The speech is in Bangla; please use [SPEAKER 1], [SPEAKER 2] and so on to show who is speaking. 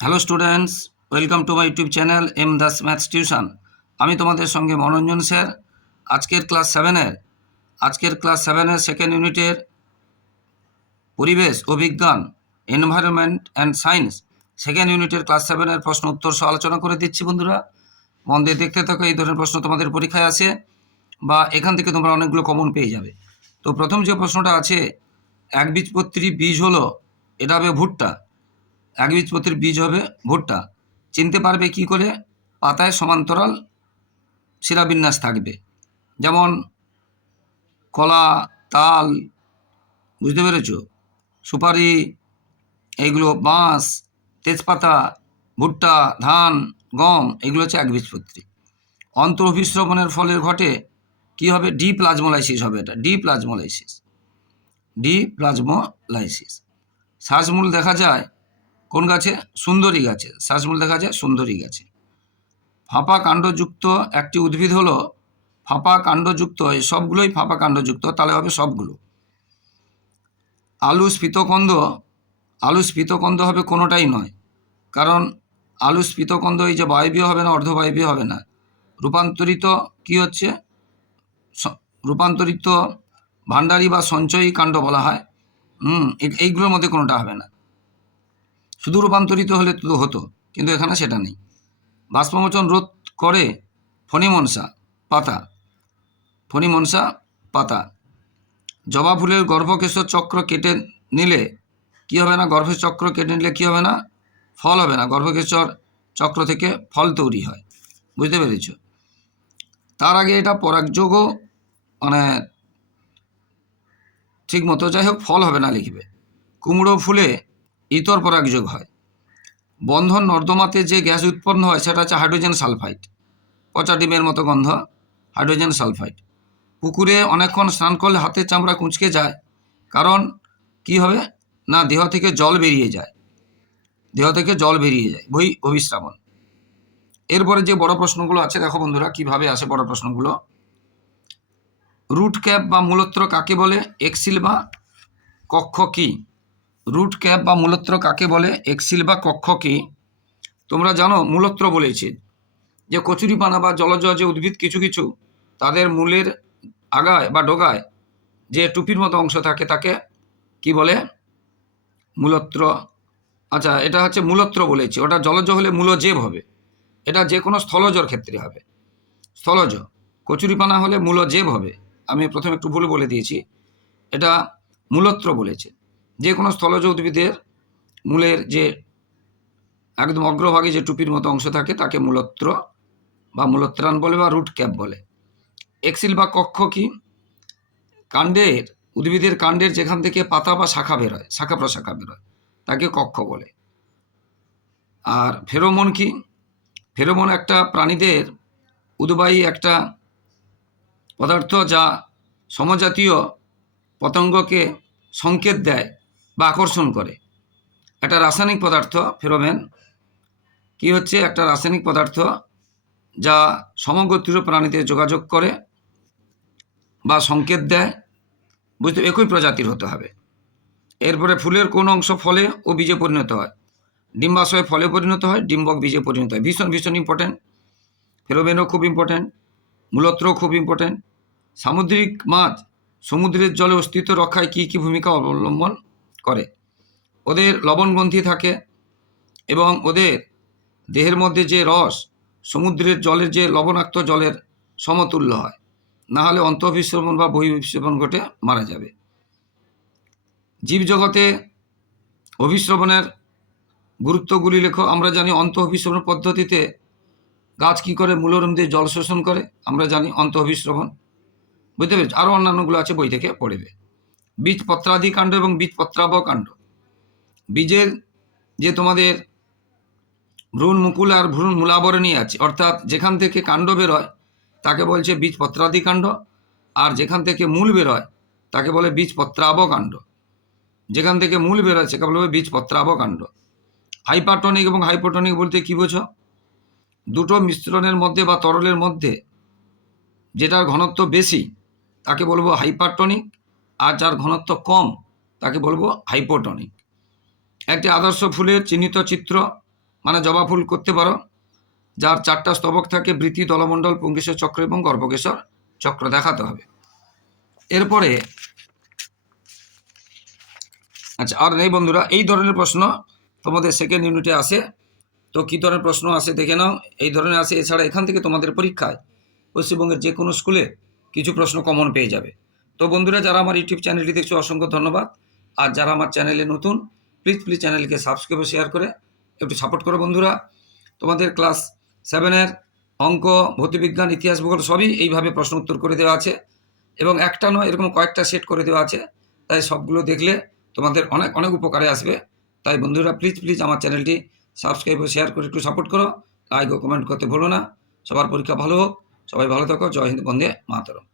[SPEAKER 1] Hello students welcome to my YouTube channel M Das maths tuition আমি তোমাদের সঙ্গে মনোরঞ্জন স্যার। আজকের ক্লাস সেভেনের আজকের ক্লাস সেভেনের সেকেন্ড ইউনিটের পরিবেশ ও বিজ্ঞান এনভায়রনমেন্ট অ্যান্ড সায়েন্স সেকেন্ড ইউনিটের ক্লাস সেভেনের প্রশ্ন উত্তর সহ আলোচনা করে দিচ্ছি বন্ধুরা। মন দিয়ে দেখতে থাকো, এই ধরনের প্রশ্ন তোমাদের পরীক্ষায় আসে বা এখান থেকে তোমরা অনেকগুলো কমন পেয়ে যাবে। তো প্রথম যে প্রশ্নটা আছে, একবীজপত্রী বীজ হলো এটা হবে ভুট্টা। একবীজপত্রীর বীজ হবে ভুট্টা। চিনতে পারবে কি করে? পাতায় সমান্তরাল শিরাবিন্যাস থাকবে। যেমন কলা, তাল, বুঝতে পেরেছ? সুপারি, এইগুলো বাঁশ, তেজপাতা, ভুট্টা, ধান, গম, এগুলো হচ্ছে একবীজপত্রী। অন্তর্ভিশ্রবণের ফলে ঘটে কি হবে? ডি প্লাজমোলাইসিস হবে এটা। ডি প্লাজমোলাইসিস ডি প্লাজমোলাইসিস শ্বাসমূল দেখা যায় কোন গাছে? সুন্দরী গাছে। শ্বাসমূল দেখা যায়, সুন্দরী গাছে। ফাঁপা কাণ্ডযুক্ত একটি উদ্ভিদ হলো, ফাঁপা কাণ্ডযুক্ত, এই সবগুলোই ফাঁপা কাণ্ডযুক্ত, তাহলে হবে সবগুলো। আলু স্ফীতকন্দ আলু স্ফীতকন্দ হবে কোনোটাই নয়। কারণ আলু স্ফীতকন্দ এই যে বায়বীয় হবে না, অর্ধবায়বীয় হবে না। রূপান্তরিত কি হচ্ছে? রূপান্তরিত ভাণ্ডারি বা সঞ্চয়ী কাণ্ড বলা হয়। হুম, এই- এইগুলোর মধ্যে কোনোটা হবে না। শুধু রূপান্তরিত হলে তো হতো, কিন্তু এখানে সেটা নেই। বাষ্পমোচন রোধ করে ফণিমনসা, পাতা। ফণিমনসা, পাতা। জবা ফুলের গর্ভকেশর চক্র কেটে নিলে কি হবে না? গর্ভের চক্র কেটে নিলে কি হবে না? ফল হবে না। গর্ভকেশর চক্র থেকে ফল তৈরি হয়। বুঝতে পেরেছ? তার আগে এটা পরাগযোগও মানে ঠিক মতো যাই হোক, ফল হবে না লিখবে। কুমড়ো ফুলে ইতর পরাগযোগ হয়। বন্ধন নর্দমাতে যে গ্যাস উৎপন্ন হয়, সেটা হচ্ছে হাইড্রোজেন সালফাইড। পচা ডিমের মতো গন্ধ, হাইড্রোজেন সালফাইড। পুকুরে অনেকক্ষণ স্নান করলে হাতের চামড়া কুঁচকে যায়। কারণ কি হবে? না, দেহ থেকে জল বেরিয়ে যায়। দেহ থেকে জল বেরিয়ে যায়, বই অভিশ্রাবণ এরপরে যে বড় প্রশ্নগুলো আছে, দেখো বন্ধুরা, কীভাবে আসে বড় প্রশ্নগুলো? রুট ক্যাপ বা মূলত্র কাকে বলে? এক্সিল বা কক্ষ কি? রুট ক্যাপ বা মূলত্র কাকে বলে? এক্সিল বা কক্ষ কি তোমরা জানো মূলত্র বলেছে। যে কচুরিপানা বা জলজ যে উদ্ভিদ কিছু কিছু, তাদের মূলের আগায় বা ডোগায় যে টুপির মতো অংশ থাকে, তাকে কি বলে? মূলত্র। আচ্ছা এটা হচ্ছে মূলত্র বলেছি। ওটা জলজ হলে মূলজেব হবে। এটা যে কোনো স্থলজর ক্ষেত্রে হবে। স্থলজ, কচুরিপানা হলে মূলজেব হবে। আমি প্রথমে একটু ভুল বলে দিয়েছি। এটা মূলত্র বলেছে। যে কোনো স্থলজ উদ্ভিদের মূলের যে একদম অগ্রভাগে যে টুপির মতো অংশ থাকে, তাকে মূলত্র বা মূলত্রাণ বলে বা রুট ক্যাপ বলে। এক্সিল বা কক্ষ কি? কাণ্ডের, উদ্ভিদের কাণ্ডের যেখান থেকে পাতা বা শাখা বেরোয়, শাখা প্রশাখা বেরোয়, তাকে কক্ষ বলে। আর ফেরোমন কি? ফেরোমন একটা প্রাণীদের উদ্বায়ী একটা পদার্থ যা সমজাতীয় পতঙ্গকে সংকেত দেয়। বা আকর্ষণ করে। একটা রাসায়নিক পদার্থ, ফেরোমেন, কি হচ্ছে? একটা রাসায়নিক পদার্থ যা সমগোত্রীয় প্রাণীতে যোগাযোগ করে বা সংকেত দেয়, বুঝতে একই প্রজাতির হতে হবে। এরপরে ফুলের কোন অংশ ফলে ও বীজে পরিণত হয়? ডিম্বাশয় ফলে পরিণত হয়, ডিম্বক বীজে পরিণত হয়। ভীষণ ভীষণ ইম্পর্ট্যান্ট ফেরোমেনও খুব ইম্পর্ট্যান্ট মূলত্রও খুব ইম্পর্ট্যান্ট সামুদ্রিক মাছ সমুদ্রের জলে অস্তিত্ব রক্ষায় কী কী ভূমিকা অবলম্বন করে। ওদের লবণগ্রন্থি থাকে এবং ওদের দেহের মধ্যে যে রস, সমুদ্রের জলের যে লবণাক্ত জলের সমতুল্য হয়, না হলে অন্তঃবিশ্রবণ বা বহিঃবিশ্রবণ ঘটে মারা যাবে। জীবজগতে অভিশ্রবণের গুরুত্বগুলি লেখো। আমরা জানি অন্তঃবিশ্রবণ পদ্ধতিতে গাছ কী করে মূলরম দিয়ে জল শোষণ করে, আমরা জানি অন্তঃবিশ্রবণ বুঝতে পেরেছি? আরও অন্যান্যগুলো আছে বই থেকে পড়বে বীজ পত্রাদি কাণ্ড এবং বীজ পত্রাব কাণ্ড বীজের যে তোমাদের ভ্রূণ মুকুল আর ভ্রূণ মূলাবরণী আছে, অর্থাৎ যেখান থেকে কাণ্ড বেরোয়, তাকে বলছে বীজ পত্রাদি কাণ্ড আর যেখান থেকে মূল বেরোয়, তাকে বলে বীজ পত্রাব কাণ্ড যেখান থেকে মূল বেরোয় সেটা বলবে বীজ পত্রাব কাণ্ড হাইপারটনিক এবং হাইপোটনিক বলতে কী বোঝো? দুটো মিশ্রণের মধ্যে বা তরলের মধ্যে যেটার ঘনত্ব বেশি, তাকে বলব হাইপারটনিক আর যার ঘনত্ব কম, তাকে বলব হাইপোটনিক। একটি আদর্শ ফুলের চিহ্নিত চিত্র মানে জবা ফুল করতে পারো, যার চারটা স্তবক থাকে, বৃত্তি, দলমণ্ডল, পুঙ্গেশ্বর চক্র এবং গর্ভকেশ্বর চক্র দেখাতে হবে। এরপরে আচ্ছা আর নেই বন্ধুরা, এই ধরনের প্রশ্ন তোমাদের সেকেন্ড ইউনিটে আসে তো কী ধরনের প্রশ্ন আসে দেখে নাও। এই ধরনের আসে এছাড়া এখান থেকে তোমাদের পরীক্ষায় পশ্চিমবঙ্গের যে কোনো স্কুলে কিছু প্রশ্ন কমন পেয়ে যাবে। তো বন্ধুরা, যারা আমার ইউটিউব চ্যানেলটি দেখছ, অসংখ্য ধন্যবাদ। আর যারা আমার চ্যানেলে নতুন প্লিজ প্লিজ চ্যানেলকে সাবস্ক্রাইব শেয়ার করে একটু সাপোর্ট করো বন্ধুরা। তোমাদের ক্লাস সেভেনের অঙ্ক ভৌতবিজ্ঞান ইতিহাস, ভূগোল সবই এইভাবে প্রশ্ন উত্তর করে দেওয়া আছে। এবং একটা নয়, এরকম কয়েকটা সেট করে দেওয়া আছে। তাই সবগুলো দেখলে তোমাদের অনেক অনেক উপকারে আসবে। তাই বন্ধুরা প্লিজ প্লিজ আমার চ্যানেলটি সাবস্ক্রাইব শেয়ার করে একটু সাপোর্ট করো। লাইক ও কমেন্ট করতে ভুলো না। সবার পরীক্ষা ভালো হোক। সবাই ভালো থাকো। জয় হিন্দ, বন্দে মাতরম।